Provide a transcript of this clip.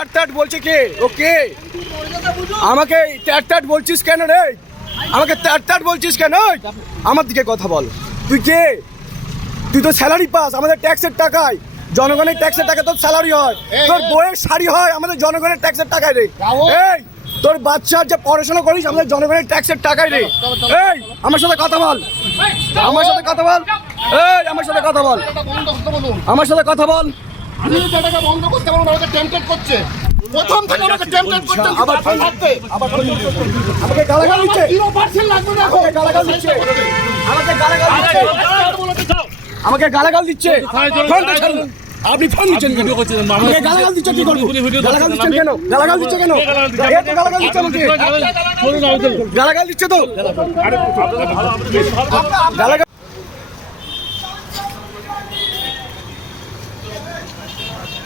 ট্যাট ট্যাট বলছে কে? ও কে? আমাকে ট্যাট ট্যাট বলছিস কেন রে? আমাকে ট্যাট ট্যাট বলছিস কেন? আমার দিকে কথা বল। তুই কে? তুই তো স্যালারি পাস আমাদের ট্যাক্সের টাকায়। জনগণের ট্যাক্সের টাকা তোর স্যালারি হয়। তোর বইয়ের শাড়ি হয় আমাদের জনগণের ট্যাক্সের টাকায় রে। এই তোর বাচ্চার যে পড়াশোনা করিস আমাদের জনগণের ট্যাক্সের টাকায় রে। এই আমার সাথে কথা বল। আমার সাথে কথা বল। এই আমার সাথে কথা বল। আমার সাথে কথা বল। আমি যেটাকে বন্ধ করতে বলুন আমাকে টেম্পটেড করছে প্রথম থেকে আমাকে টেম্পটেড আচ্ছা, আবার থাকতে আবার আমাকে গালাগাল দিচ্ছে জিরো পার্সেন্ট লাগবে না আমাকে গালাগাল দিচ্ছে আমাকে গালাগাল দিচ্ছে আমাকে গালাগাল দিচ্ছে ফোনটা ছাড়ুন আপনি ফোন দিচ্ছেন কেন আমাকে গালাগাল দিচ্ছে কি করব গালাগাল দিচ্ছেন কেন গালাগাল দিচ্ছে কেন এ তো গালাগাল দিচ্ছে আমাকে গালাগাল দিচ্ছে তো গালাগাল